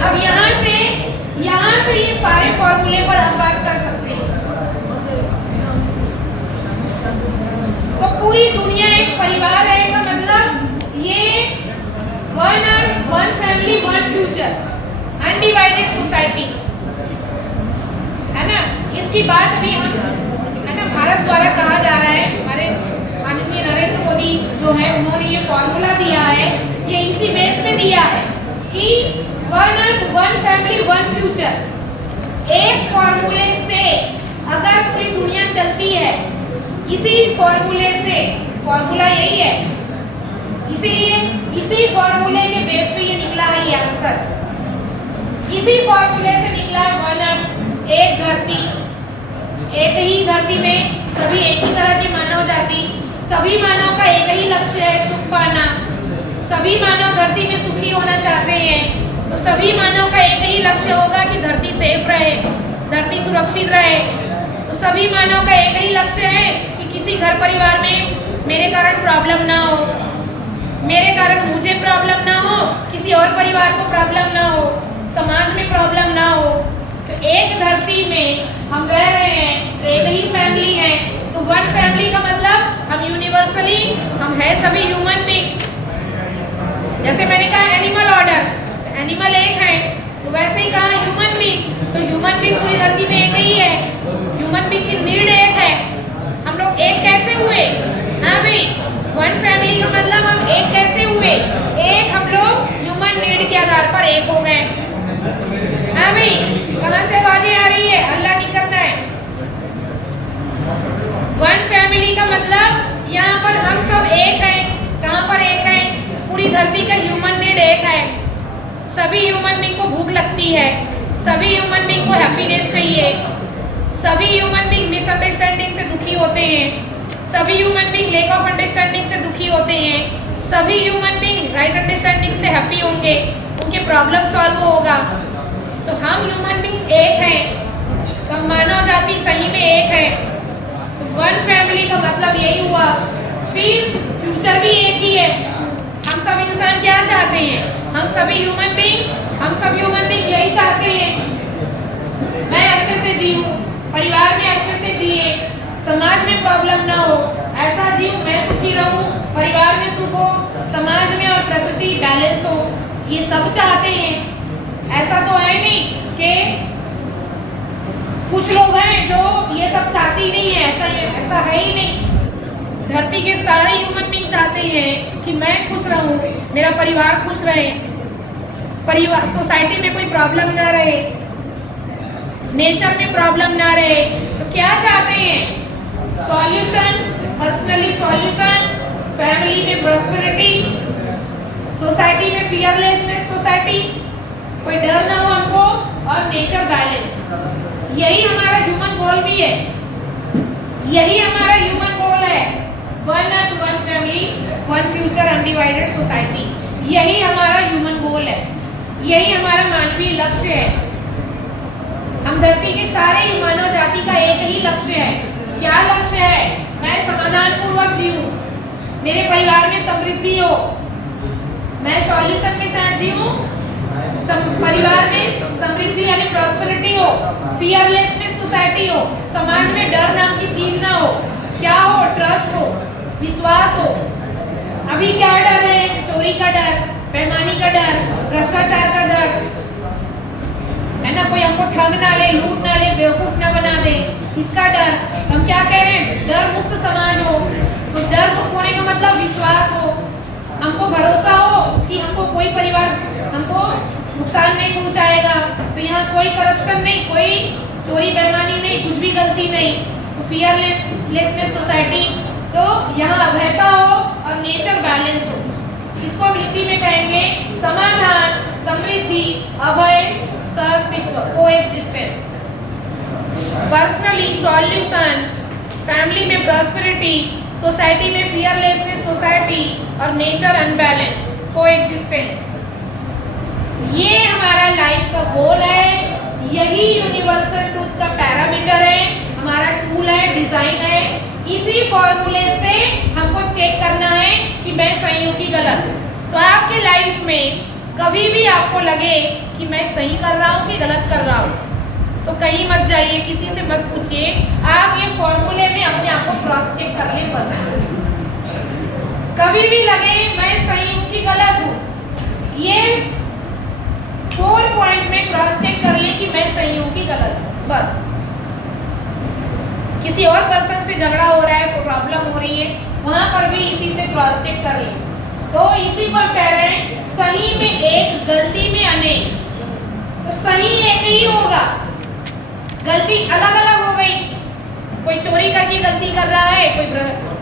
अब यहाँ से ये सारे फॉर्मूले पर हम बात कर सकते हैं। तो पूरी दुनिया एक परिवार रहेगा, मतलब ये one earth, one family, one future, undivided society, है ना। इसकी बात अभी हम, है ना, भारत द्वारा कहा जा रहा है, हमारे माननीय नरेंद्र मोदी जो है उन्होंने ये फॉर्मूला दिया है, ये इसी बेस में दिया है कि one earth, one family, one future. एक फॉर्मूले से अगर पूरी दुनिया चलती है, इसी फॉर्मूले से, फॉर्मूला यही है, इसीलिए इसी फॉर्मूले के बेस पे ये निकला है ये आंसर। इसी फॉर्मूले से निकला है वन अर्थ, एक धरती, एक ही धरती में सभी एक ही तरह की मानव जाति, सभी मानव का एक ही लक्ष्य है सुख पाना, सभी मानव धरती में सुखी होना चाहते हैं, तो सभी मानव का एक ही लक्ष्य होगा कि धरती सेफ रहे, धरती सुरक्षित रहे। तो सभी मानव का एक ही लक्ष्य है कि किसी घर परिवार में मेरे कारण प्रॉब्लम ना हो, मेरे कारण मुझे प्रॉब्लम ना हो, किसी और परिवार को प्रॉब्लम ना हो, समाज में प्रॉब्लम ना हो। तो एक धरती में हम रह रहे हैं, तो एक ही फैमिली है, तो वन फैमिली का मतलब हम यूनिवर्सली, हम है सभी ह्यूमन बीइंग। जैसे मैंने कहा एनिमल ऑर्डर, तो एनिमल एक है, तो वैसे ही कहा ह्यूमन बीइंग, तो ह्यूमन बीइंग पूरी धरती में एक ही है, ह्यूमन बीइंग की नीड एक है। हम लोग एक कैसे हुए? हाँ भाई, वन फैमिली का मतलब हम एक कैसे हुए? एक हम लोग ह्यूमन नीड के आधार पर एक हो गए। हाँ भाई, कहाँ से आवाजें आ रही है? अल्लाह नहीं करना है। वन फैमिली का मतलब यहाँ पर हम सब एक हैं। कहाँ पर एक हैं? पूरी धरती का ह्यूमन नीड एक है। सभी ह्यूमन बीइंग को भूख लगती है, सभी ह्यूमन बीइंग को हैप्पीनेस चाहिए, सभी ह्यूमन बीइंग मिसअंडरस्टैंडिंग से दुखी होते हैं, सभी human being lack of understanding से दुखी होते हैं, सभी ह्यूमन बीइंग राइट अंडरस्टैंडिंग से हैप्पी होंगे, उनके प्रॉब्लम सॉल्व होगा। तो हम ह्यूमन बीइंग एक हैं, तो मानव जाति सही में एक है। तो वन फैमिली का मतलब यही हुआ। फिर फ्यूचर भी एक ही है। हम सब इंसान क्या चाहते हैं? हम सभी ह्यूमन बीइंग यही चाहते हैं मैं अच्छे से जीऊँ, परिवार में अच्छे से जिए, समाज में प्रॉब्लम ना हो, ऐसा जीऊँ मैं सुखी रहूँ, परिवार में सुख हो, समाज में और प्रकृति बैलेंस हो, ये सब चाहते हैं। ऐसा तो है नहीं कि कुछ लोग हैं जो ये सब चाहते ही नहीं है, ऐसा है ही नहीं। धरती के सारे ह्यूमन बीइंग चाहते हैं कि मैं खुश रहूं, मेरा परिवार खुश रहे, परिवार सोसाइटी में कोई प्रॉब्लम ना रहे, नेचर में प्रॉब्लम ना रहे। तो क्या चाहते हैं? सॉल्यूशन, पर्सनली सॉल्यूशन, फैमिली में प्रॉस्पेरिटी, सोसाइटी में फियरलेसनेस, सोसाइटी कोई डर ना हो हमको, और नेचर बैलेंस। यही हमारा ह्यूमन गोल भी है, यही हमारा ह्यूमन गोल है। One earth, one family, one future, undivided society, यही हमारा ह्यूमन गोल है, यही हमारा मानवीय लक्ष्य है। हम धरती के सारे मानव जाति का एक ही लक्ष्य है। क्या लक्ष्य है? मैं समाधान पूर्वक जीऊँ, मेरे परिवार में समृद्धि हो, मैं सॉल्यूशन के साथ जीऊँ, परिवार में समृद्धि यानी प्रॉस्पेरिटी हो, फियरलेसनेस सोसाइटी हो, समाज में डर नाम की चीज ना हो, क्या हो? ट्रस्ट हो, विश्वास हो। अभी क्या डर है? चोरी का डर, बेईमानी का डर, भ्रष्टाचार का डर, है ना, कोई हमको ठग ना ले, लूट ना ले, बेवकूफ ना बना दे, इसका डर। हम क्या कह रहे हैं? डर मुक्त समाज हो। तो डर मुक्त होने का मतलब विश्वास हो, हमको भरोसा हो कि हमको कोई परिवार हमको नुकसान नहीं पहुंचाएगा, तो यहाँ कोई करप्शन नहीं, कोई चोरी बेईमानी नहीं, कुछ भी गलती नहीं। तो फियरलेसनेस सोसाइटी, तो यहाँ अभयता हो और नेचर बैलेंस हो। इसको हम हिंदी में कहेंगे समाधान, समृद्धि, अभय, सहअस्तित्व, कोएग्जिस्टेंस। पर्सनली सॉल्यूशन, फैमिली में प्रॉस्पेरिटी, सोसाइटी में फियरलेसनेस सोसाइटी, और नेचर अनबैलेंस, कोएग्जिस्टेंस। ये हमारा लाइफ का गोल है, यही यूनिवर्सल ट्रूथ का पैरामीटर है, हमारा टूल है, डिजाइन है। इसी फॉर्मूले से हमको चेक करना है कि मैं सही हूँ कि गलत हूँ। तो आपके लाइफ में कभी भी आपको लगे कि मैं सही कर रहा हूँ कि गलत कर रहा हूँ, तो कहीं मत जाइए, किसी से मत पूछिए, आप ये फॉर्मूले में अपने आप को क्रॉस चेक कर लें बस। कभी भी लगे मैं सही हूँ कि गलत हूँ, ये 4 पॉइंट में क्रॉस चेक कर लें कि मैं सही हूँ कि गलत हूँ बस। किसी और पर्सन से झगड़ा हो रहा है, प्रॉब्लम हो रही है, वहां पर भी इसी से क्रॉस चेक कर लें। तो इसी पर कह रहे हैं सही में एक, गलती में अनेक। तो सही एक ही होगा, गलती अलग अलग हो गई। कोई चोरी करके गलती कर रहा है, कोई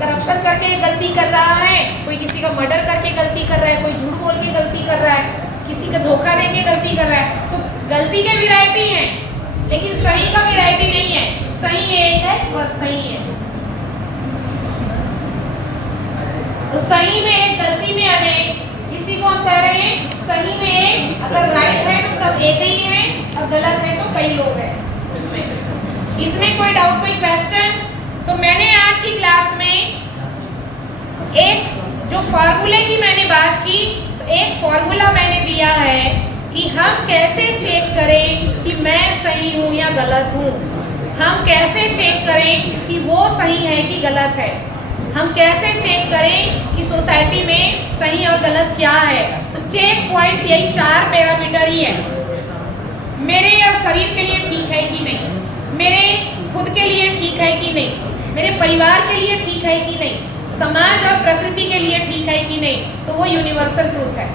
करप्शन करके गलती कर रहा है, कोई किसी का मर्डर करके गलती कर रहा है, कोई झूठ बोल के गलती कर रहा है, किसी का धोखा देके गलती कर रहा है। तो गलती के वैरायटी हैं, लेकिन सही का वैरायटी नहीं है। सही एक है, बस सही है। तो सही में एक, गलती में अनेक, इसी को हम कह रहे हैं सही में एक। अगर राइट है तो सब एक ही है, और गलत है तो कई लोग हैं उसमें। इसमें कोई डाउट, कोई क्वेश्चन? तो मैंने आज की क्लास में एक जो फार्मूले की मैंने बात की, तो एक फार्मूला मैंने दिया है कि हम कैसे चेक करें कि मैं सही हूँ या गलत हूँ। हम कैसे चेक करें कि वो सही है कि गलत है। हम कैसे चेक करें कि सोसाइटी में सही और गलत क्या है। तो चेक पॉइंट यही 4 पैरामीटर ही है। मेरे और शरीर के लिए ठीक है कि नहीं, मेरे खुद के लिए ठीक है कि नहीं, मेरे परिवार के लिए ठीक है कि नहीं, समाज और प्रकृति के लिए ठीक है कि नहीं। तो वो यूनिवर्सल ट्रूथ है।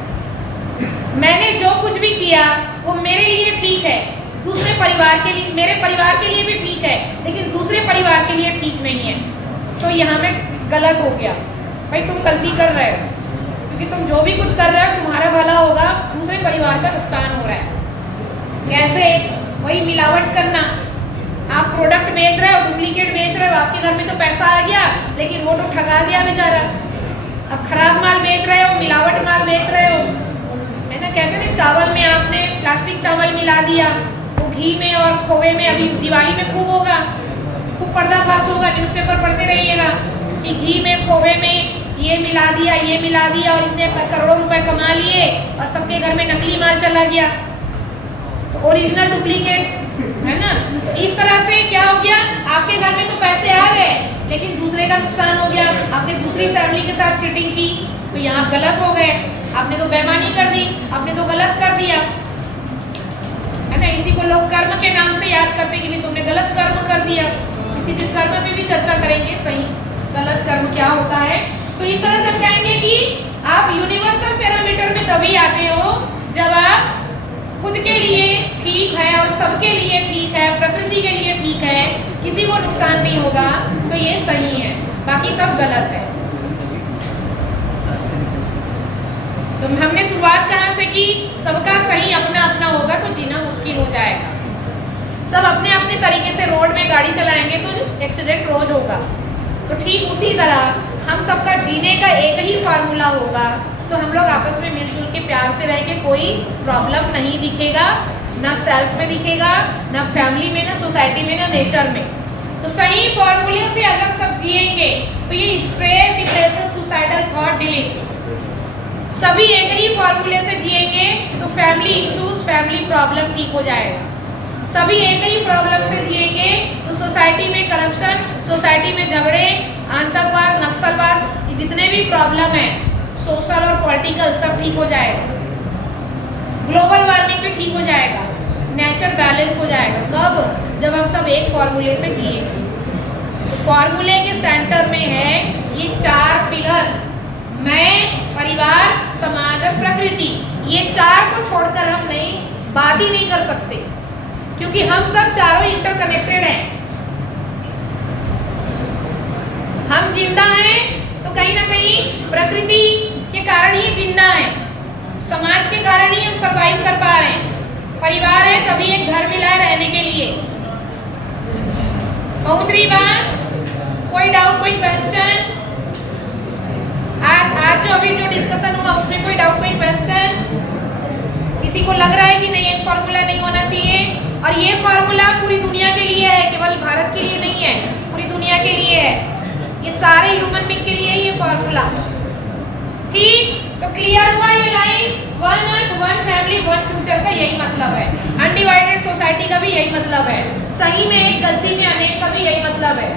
मैंने जो कुछ भी किया वो मेरे लिए ठीक है, दूसरे परिवार के लिए, मेरे परिवार के लिए भी ठीक है, लेकिन दूसरे परिवार के लिए ठीक नहीं है। तो यहाँ में गलत हो गया। भाई तुम गलती कर रहे हो, क्योंकि तुम जो भी कुछ कर रहे हो तुम्हारा भला होगा, दूसरे परिवार का नुकसान हो रहा है। कैसे? वही मिलावट करना। आप प्रोडक्ट बेच रहे हो, डुप्लीकेट बेच रहे हो, आपके घर में तो पैसा आ गया, लेकिन वो तो ठगा गया बेचारा। अब खराब माल बेच रहे हो, मिलावट माल बेच रहे हो, है ना। कहते हैं चावल में आपने प्लास्टिक चावल मिला दिया, वो घी में और खोवे में अभी दिवाली में खूब होगा, खूब पर्दाफाश होगा, न्यूज़पेपर पढ़ते रहिएगा कि घी में खोवे में ये मिला दिया, ये मिला दिया, और इतने करोड़ों रुपए कमा लिए, और सबके घर में नकली माल चला गया। तो ओरिजिनल डुप्लीकेट, है ना। तो इस तरह से क्या हो गया, आपके घर में तो पैसे आ गए, लेकिन दूसरे का नुकसान हो गया। आपने दूसरी फैमिली के साथ चीटिंग की, तो यहाँ गलत हो गए। आपने तो बेईमानी कर दी, आपने तो गलत कर दिया, है ना। इसी को लोग कर्म के नाम से याद करते कि भी तुमने गलत कर्म कर दिया। इसी दिन कर्म में भी चर्चा करेंगे, सही गलत कर्म क्या होता है। तो इस तरह से कहेंगे कि आप यूनिवर्सल पैरामीटर में तभी आते हो जब आप खुद के लिए ठीक है और सबके लिए ठीक है, प्रकृति के लिए ठीक है, किसी को नुकसान नहीं होगा, तो ये सही है, बाकी सब गलत है। तो हमने शुरुआत कहाँ से की? सबका सही अपना अपना होगा तो जीना मुश्किल हो जाएगा। सब अपने अपने तरीके से रोड में गाड़ी चलाएंगे तो एक्सीडेंट रोज होगा। तो ठीक उसी तरह हम सबका जीने का एक ही फार्मूला होगा, तो हम लोग आपस में मिलजुल के प्यार से रहेंगे, कोई प्रॉब्लम नहीं दिखेगा, ना सेल्फ में दिखेगा, ना फैमिली में, ना सोसाइटी में, ना नेचर में। तो सही फॉर्मूले से अगर सब जिएंगे तो ये stress, depression, suicidal thought delete, सभी एक ही फॉर्मूले से जिएंगे तो फैमिली इश्यूज, फैमिली प्रॉब्लम ठीक हो जाएगा। सभी एक ही प्रॉब्लम से जिएंगे तो सोसाइटी में करप्शन, सोसाइटी में झगड़े, आतंकवाद, नक्सलवाद, जितने भी प्रॉब्लम है सोशल और पॉलिटिकल, सब ठीक हो जाएगा। ग्लोबल वार्मिंग भी ठीक हो जाएगा, नेचर बैलेंस हो जाएगा। कब? जब हम सब एक फॉर्मूले से जिएंगे। तो फॉर्मूले के सेंटर में है ये 4 पिलर, मैं, परिवार, समाज और प्रकृति। ये 4 को छोड़कर हम नहीं बात ही नहीं कर सकते, क्योंकि हम सब चारों इंटरकनेक्टेड हैं। हम जिंदा हैं तो कहीं ना कहीं प्रकृति के कारण ही जिंदा हैं, समाज के कारण ही हम सरवाइव कर पा रहे हैं। परिवार है तभी एक घर मिला है रहने के लिए। पहुंच रही बात? कोई डाउट, कोई क्वेश्चन? आज जो अभी जो डिस्कशन हुआ उसमें कोई डाउट, कोई क्वेश्चन? किसी को लग रहा है कि नहीं एक फार्मूला नहीं होना चाहिए? और ये फार्मूला पूरी दुनिया के लिए है, केवल भारत के लिए नहीं है, पूरी दुनिया के लिए है। ये सारे ह्यूमन बीइंग के लिए ये फार्मूला। ठीक, तो क्लियर हुआ ये line? One earth one family one future का यही मतलब है। अनडिवाइडेड सोसाइटी का भी यही मतलब है। सही में एक, गलती में अनेक का भी यही मतलब है।